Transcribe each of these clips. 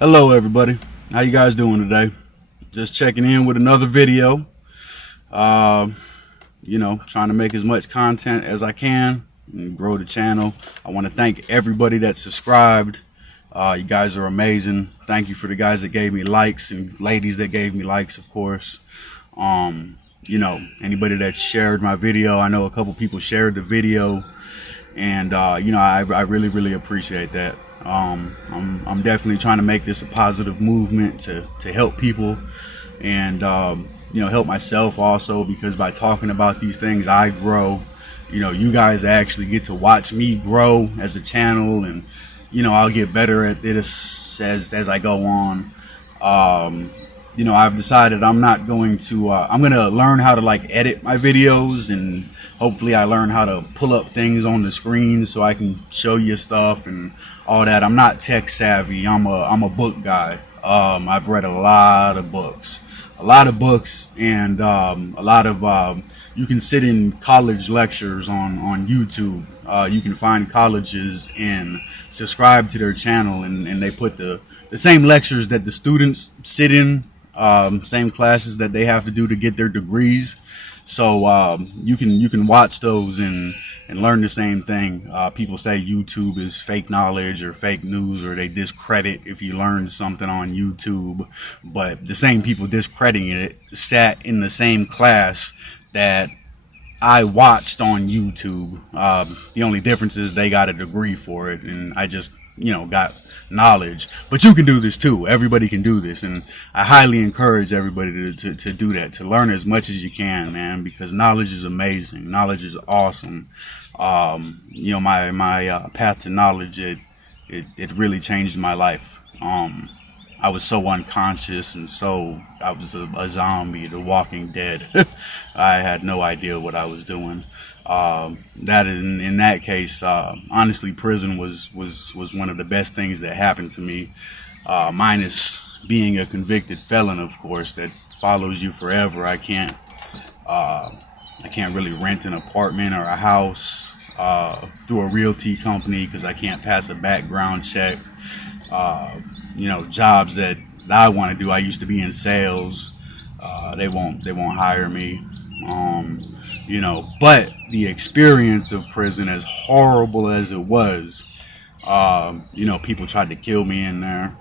Hello everybody, how you guys doing today? Just checking in with another video. uh, Trying to make as much content as I can and grow the channel. I want to thank everybody that subscribed. You guys are amazing. Thank you for the guys that gave me likes and ladies that gave me likes, of course. Anybody that shared my video, I know a couple people shared the video, and I really appreciate that. I'm definitely trying to make this a positive movement to help people, and help myself also, because by talking about these things I grow. You guys actually get to watch me grow as a channel, and I'll get better at this as I go on. I've decided I'm not going to I'm gonna learn how to like edit my videos, and hopefully I learn how to pull up things on the screen so I can show you stuff and all that. I'm not tech savvy. I'm a book guy. I've read a lot of books, and a lot of you can sit in college lectures on YouTube. You can find colleges and subscribe to their channel, and they put the same lectures that the students sit in, same classes that they have to do to get their degrees. So you can watch those and learn the same thing. People say YouTube is fake knowledge or fake news, or they discredit if you learn something on YouTube. But the same people discrediting it sat in the same class that I watched on YouTube. The only difference is they got a degree for it, and I just got knowledge. But you can do this too. Everybody can do this, and I highly encourage everybody to do that, to learn as much as you can, man, because knowledge is amazing. Knowledge is awesome. My path to knowledge, it really changed my life. I was so unconscious, and I was a zombie, the Walking Dead. I had no idea what I was doing. That in that case, honestly, prison was one of the best things that happened to me. Minus being a convicted felon, of course, that follows you forever. I can't really rent an apartment or a house through a realty company because I can't pass a background check. Jobs that I want to do. I used to be in sales. They won't hire me. But the experience of prison, as horrible as it was, people tried to kill me in there,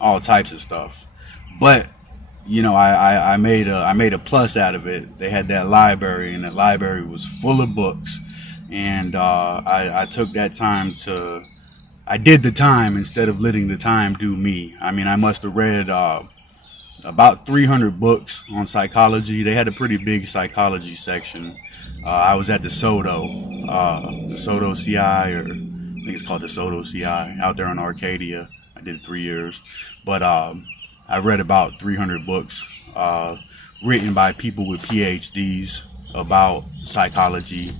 all types of stuff. But I made a plus out of it. They had that library, and that library was full of books, and I took that time I did the time instead of letting the time do me. I mean, I must have read about 300 books on psychology. They had a pretty big psychology section. I was at the Soto CI, or I think it's called the Soto CI, out there in Arcadia. I did 3 years. But I read about 300 books written by people with PhDs about psychology.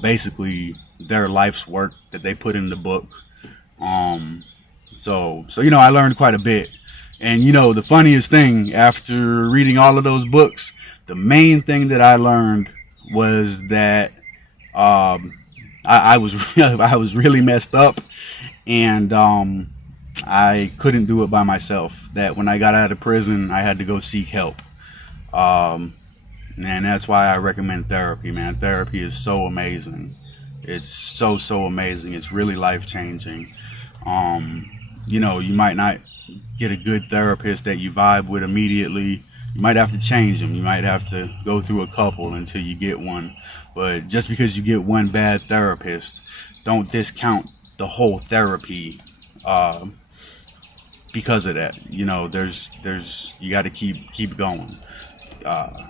Basically, their life's work that they put in the book. So I learned quite a bit. And the funniest thing, after reading all of those books, the main thing that I learned was that I was I was really messed up, and I couldn't do it by myself. That when I got out of prison, I had to go seek help. And that's why I recommend therapy, man. Therapy is so amazing. It's so amazing. It's really life changing. You might not get a good therapist that you vibe with immediately. You might have to change them. You might have to go through a couple until you get one. But just because you get one bad therapist, don't discount the whole therapy because of that. There's you got to keep going.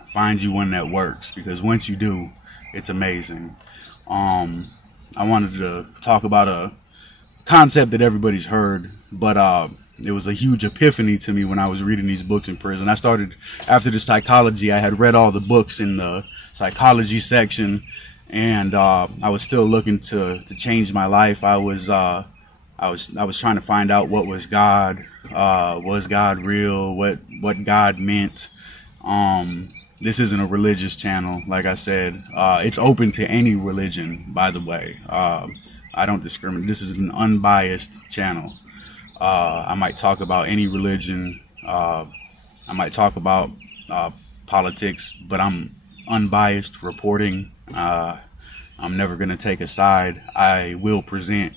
Find you one that works, because once you do, it's amazing. I wanted to talk about a concept that everybody's heard, but it was a huge epiphany to me when I was reading these books in prison. I started, after the psychology, I had read all the books in the psychology section, and I was still looking to change my life. I was trying to find out what was God. Was God real? What God meant? This isn't a religious channel, like I said. It's open to any religion, by the way. I don't discriminate. This is an unbiased channel. I might talk about any religion. I might talk about politics, but I'm unbiased reporting. I'm never going to take a side. I will present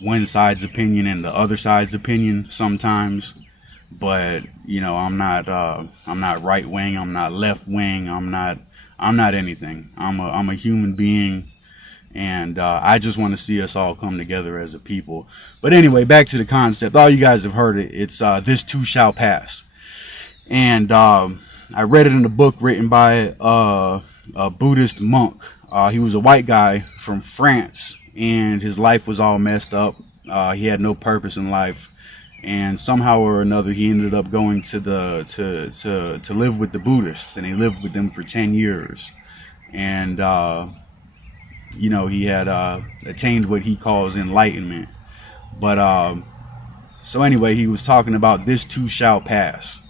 one side's opinion and the other side's opinion sometimes, but I'm not right wing. I'm not left wing. I'm not anything. I'm a human being, and I just want to see us all come together as a people. But anyway, back to the concept. All you guys have heard it. It's this too shall pass. And I read it in a book written by a Buddhist monk. He was a white guy from France, and his life was all messed up. He had no purpose in life, and somehow or another, he ended up going to live with the Buddhists, and he lived with them for 10 years. And he had attained what he calls enlightenment. But so anyway, he was talking about this too shall pass.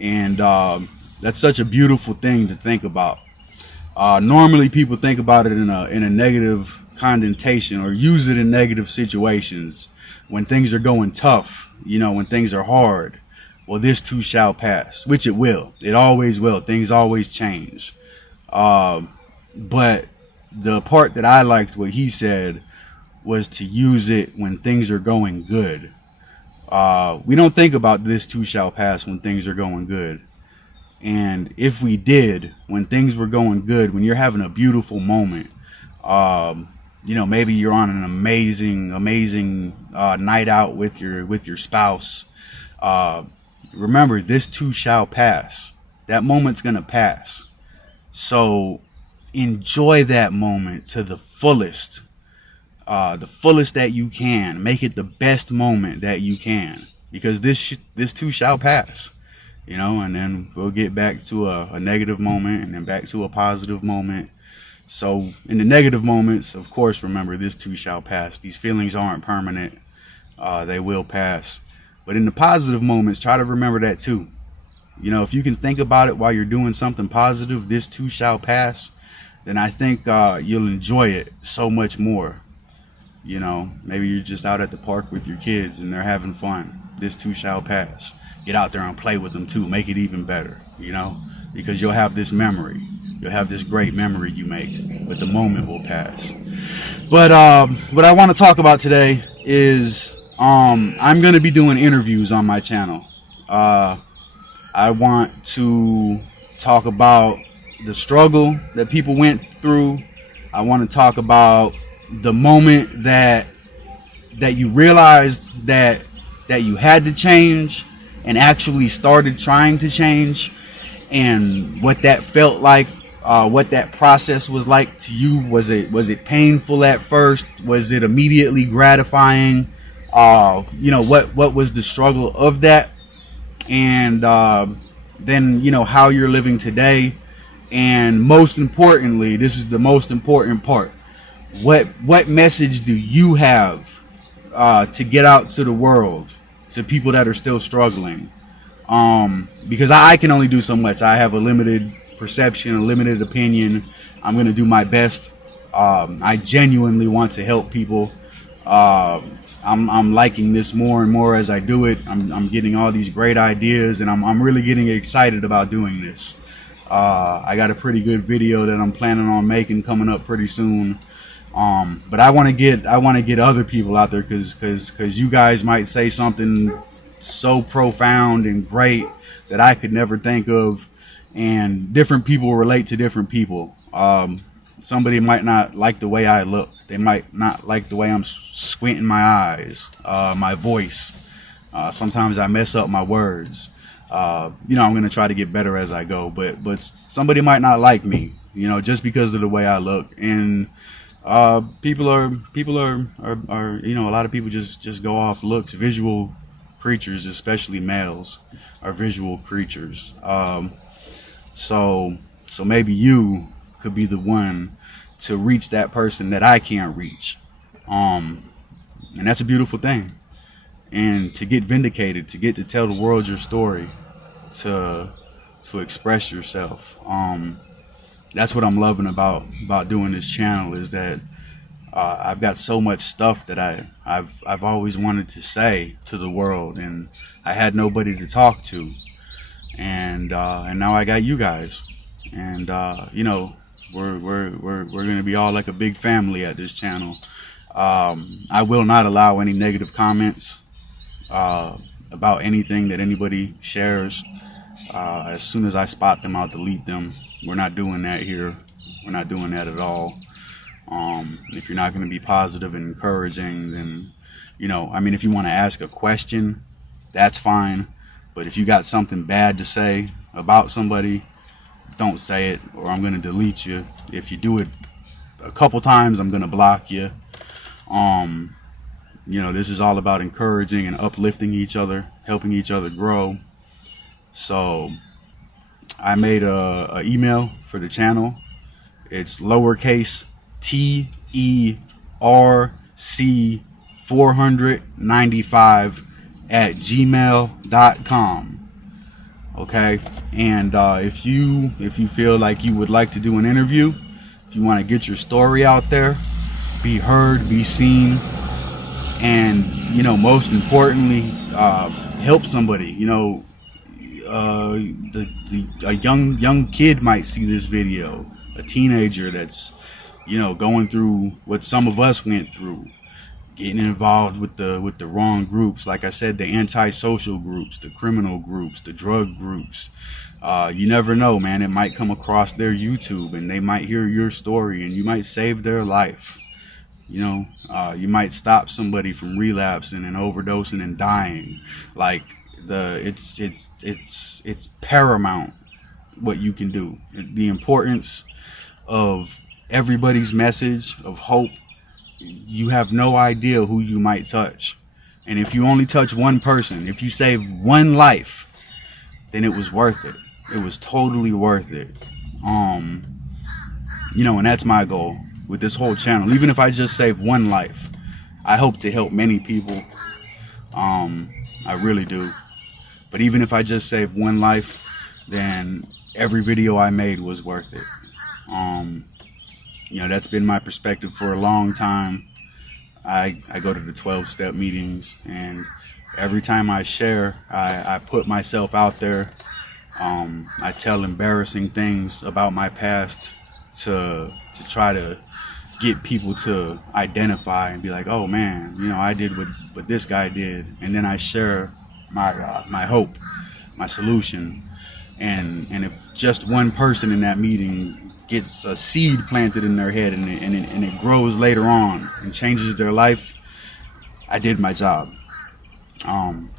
And that's such a beautiful thing to think about. Normally people think about it in a negative connotation, or use it in negative situations when things are going tough, when things are hard. Well, this too shall pass, which it will. It always will. Things always change. But the part that I liked what he said was to use it when things are going good. We don't think about this too shall pass when things are going good. And if we did, when things were going good, when you're having a beautiful moment, maybe you're on an amazing night out with your spouse. Remember, this too shall pass. That moment's gonna pass. So enjoy that moment to the fullest. The fullest that you can. Make it the best moment that you can, because this too shall pass, and then we'll get back to a negative moment, and then back to a positive moment. So in the negative moments, of course, remember, this too shall pass. These feelings aren't permanent. They will pass. But in the positive moments, try to remember that too. If you can think about it while you're doing something positive, this too shall pass, then I think you'll enjoy it so much more. Maybe you're just out at the park with your kids and they're having fun. This too shall pass. Get out there and play with them too. Make it even better, because you'll have this memory. You'll have this great memory you make, but the moment will pass. But what I want to talk about today is I'm going to be doing interviews on my channel. I want to talk about the struggle that people went through. I want to talk about the moment that you realized that you had to change and actually started trying to change, and what that felt like, what that process was like to you. Was it painful at first? Was it immediately gratifying? What was the struggle of that? And then how you're living today. And most importantly, this is the most important part, what message do you have to get out to the world, to people that are still struggling? Because I can only do so much. I have a limited perception, a limited opinion. I'm going to do my best. I genuinely want to help people. I'm liking this more and more as I do it. I'm getting all these great ideas, and I'm really getting excited about doing this. I got a pretty good video that I'm planning on making coming up pretty soon. But I want to get other people out there, because you guys might say something so profound and great that I could never think of, and different people relate to different people. Somebody might not like the way I look. They might not like the way I'm squinting my eyes, my voice. Sometimes I mess up my words. I'm going to try to get better as I go, but somebody might not like me, just because of the way I look. And people are a lot of people just go off looks. Visual creatures, especially males, are visual creatures. So maybe you could be the one to reach that person that I can't reach. And that's a beautiful thing. And to get vindicated, to get to tell the world your story, to express yourself. That's what I'm loving about doing this channel, is that I've got so much stuff that I've always wanted to say to the world, and I had nobody to talk to, and now I got you guys, and you know, we're gonna be all like a big family at this channel. I will not allow any negative comments about anything that anybody shares. As soon as I spot them, I'll delete them. We're not doing that here. We're not doing that at all. If you're not going to be positive and encouraging, then, you know, I mean, if you want to ask a question, that's fine. But if you got something bad to say about somebody, don't say it, or I'm going to delete you. If you do it a couple times, I'm going to block you. You know, this is all about encouraging and uplifting each other, helping each other grow. So I made a email for the channel. It's lowercase TERC495 at gmail.com. Okay, and if you feel like you would like to do an interview, if you want to get your story out there, be heard, be seen, and, you know, most importantly, help somebody. You know, a young kid might see this video, a teenager that's, you know, going through what some of us went through, getting involved with the wrong groups. Like I said, the antisocial groups, the criminal groups, the drug groups. You never know, man. It might come across their YouTube and they might hear your story and you might save their life. You know, you might stop somebody from relapsing and overdosing and dying. Like, it's paramount what you can do. The importance of everybody's message of hope. You have no idea who you might touch, and if you only touch one person, if you save one life, then it was worth it. It was totally worth it. You know, and that's my goal with this whole channel. Even if I just save one life, I hope to help many people. I really do. But even if I just save one life, then every video I made was worth it. You know, that's been my perspective for a long time. I go to the 12-step meetings, and every time I share, I put myself out there. I tell embarrassing things about my past to try to get people to identify and be like, oh man, you know, I did what this guy did, and then I share my hope, my solution, and if just one person in that meeting gets a seed planted in their head and it grows later on and changes their life, I did my job. I'm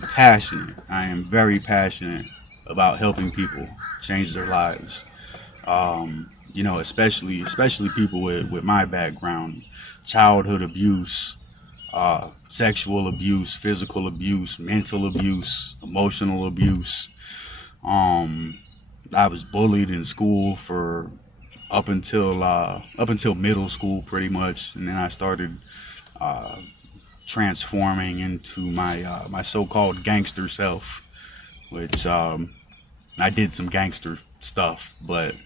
passionate. I am very passionate about helping people change their lives. You know, especially people with my background, childhood abuse, sexual abuse, physical abuse, mental abuse, emotional abuse. I was bullied in school for up until middle school, pretty much, and then I started transforming into my so-called gangster self, which I did some gangster stuff, but,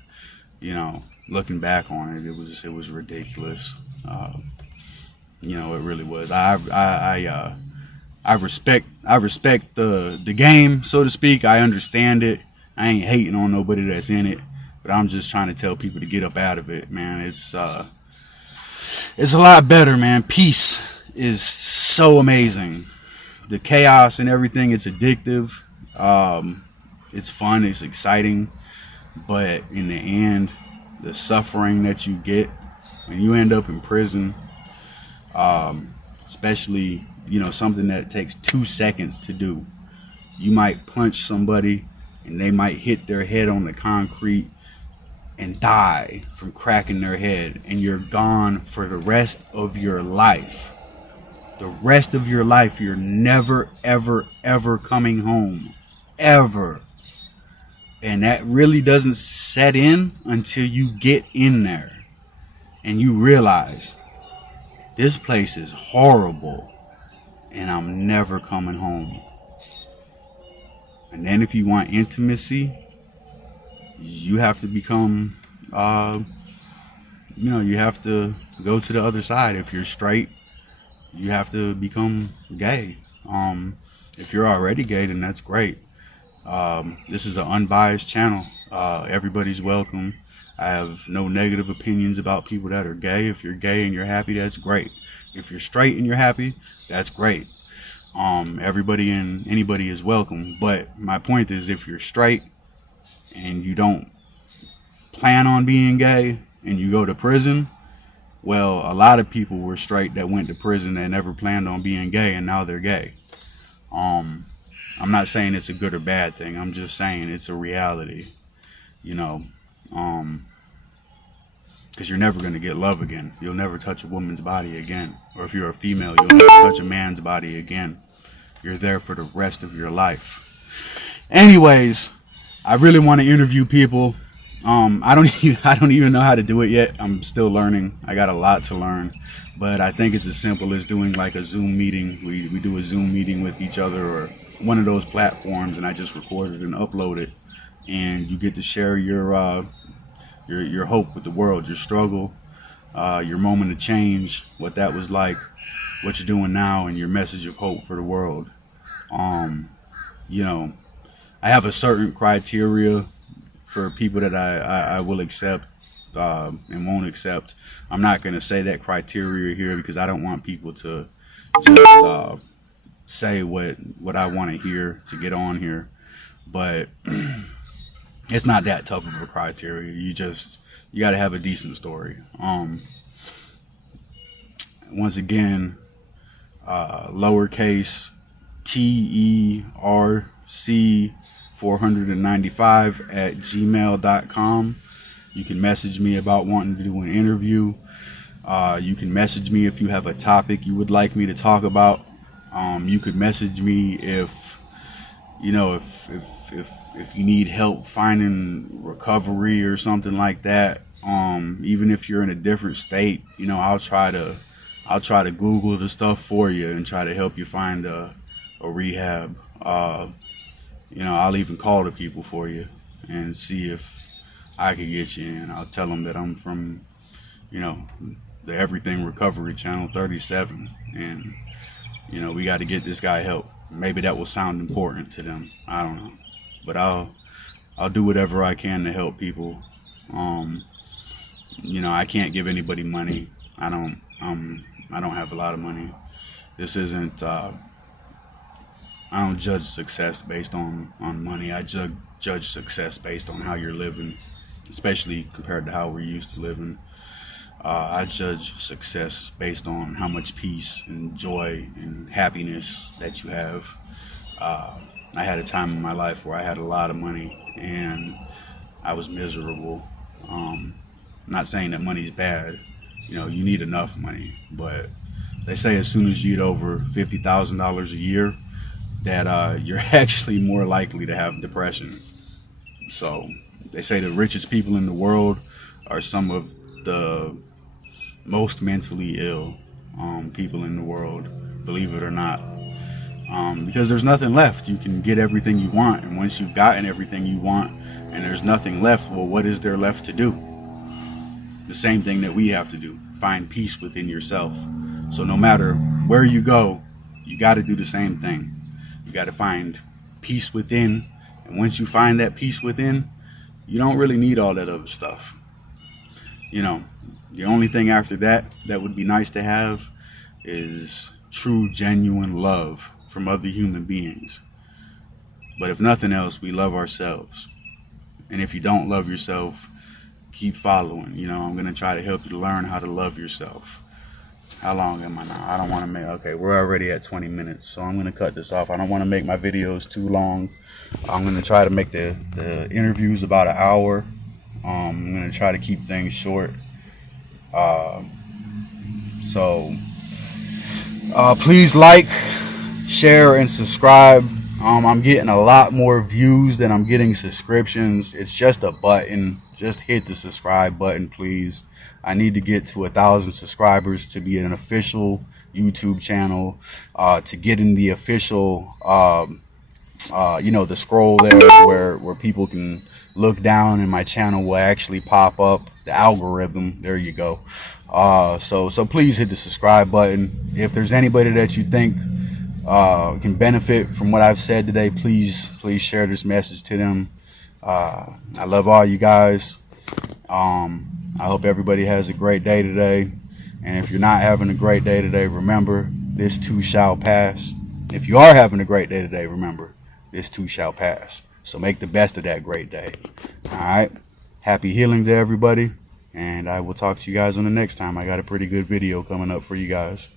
you know, looking back on it, it was ridiculous. You know, it really was. I respect the game, so to speak. I understand it. I ain't hating on nobody that's in it, but I'm just trying to tell people to get up out of it, man. It's a lot better, man. Peace is so amazing. The chaos and everything, it's addictive. It's fun, it's exciting, but in the end, the suffering that you get when you end up in prison, especially, you know, something that takes 2 seconds to do. You might punch somebody and they might hit their head on the concrete and die from cracking their head, and you're gone for the rest of your life. The rest of your life, you're never, ever, ever coming home. Ever. And that really doesn't set in until you get in there and you realize this place is horrible and I'm never coming home. And then if you want intimacy, you have to become you have to go to the other side. If you're straight, you have to become gay. If you're already gay, then that's great. This is an unbiased channel. Everybody's welcome. I have no negative opinions about people that are gay. If you're gay and you're happy, that's great. If you're straight and you're happy, that's great. Everybody and anybody is welcome. But my point is, if you're straight and you don't plan on being gay and you go to prison, well, a lot of people were straight that went to prison that never planned on being gay, and now they're gay. I'm not saying it's a good or bad thing. I'm just saying it's a reality, you know, because you're never going to get love again. You'll never touch a woman's body again. Or if you're a female, you'll never touch a man's body again. You're there for the rest of your life. Anyways, I really want to interview people. I don't even know how to do it yet. I'm still learning. I got a lot to learn, but I think it's as simple as doing like a Zoom meeting. We do a Zoom meeting with each other or one of those platforms, and I just record it and upload it, and you get to share your hope with the world, your struggle, your moment of change, what that was like, what you're doing now, and your message of hope for the world. You know, I have a certain criteria for people that I will accept and won't accept. I'm not going to say that criteria here because I don't want people to just say what I want to hear to get on here. But it's not that tough of a criteria. You got to have a decent story. Once again, lowercase TERC 495 at gmail.com. You can message me about wanting to do an interview. You can message me if you have a topic you would like me to talk about. You could message me if you need help finding recovery or something like that. Even if you're in a different state, I'll try to Google the stuff for you and try to help you find a rehab. I'll even call the people for you and see if I could get you in. I'll tell them that I'm from, the Everything Recovery Channel 37, and we got to get this guy help. Maybe that will sound important to them. I don't know, but I'll do whatever I can to help people. I can't give anybody money. I don't have a lot of money. This isn't. I don't judge success based on money. I judge success based on how you're living, especially compared to how we're used to living. I judge success based on how much peace and joy and happiness that you have. I had a time in my life where I had a lot of money and I was miserable. Not saying that money's bad. You need enough money, but they say as soon as you get over $50,000 a year, that you're actually more likely to have depression. So they say the richest people in the world are some of the most mentally ill people in the world, believe it or not, because there's nothing left. You can get everything you want, and once you've gotten everything you want and there's nothing left, well, what is there left to do? The same thing that we have to do: find peace within yourself. So no matter where you go, you got to do the same thing. You got to find peace within, and once you find that peace within, you don't really need all that other stuff. The only thing after that would be nice to have is true, genuine love from other human beings. But if nothing else, we love ourselves. And if you don't love yourself, keep following. I'm going to try to help you to learn how to love yourself. How long am I now? I don't want to make... Okay, we're already at 20 minutes, so I'm going to cut this off. I don't want to make my videos too long. I'm going to try to make the interviews about an hour. I'm going to try to keep things short. So please like, share, and subscribe. I'm getting a lot more views than I'm getting subscriptions. It's just a button. Just hit the subscribe button, please. I need to get to 1,000 subscribers to be an official YouTube channel, to get in the official, the scroll there where people can look down and my channel will actually pop up. The algorithm, there you go. So please hit the subscribe button. If there's anybody that you think can benefit from what I've said today, please share this message to them. I love all you guys. I hope everybody has a great day today. And if you're not having a great day today, remember, this too shall pass. If you are having a great day today, remember, this too shall pass. So make the best of that great day. All right. Happy healing to everybody. And I will talk to you guys on the next time. I got a pretty good video coming up for you guys.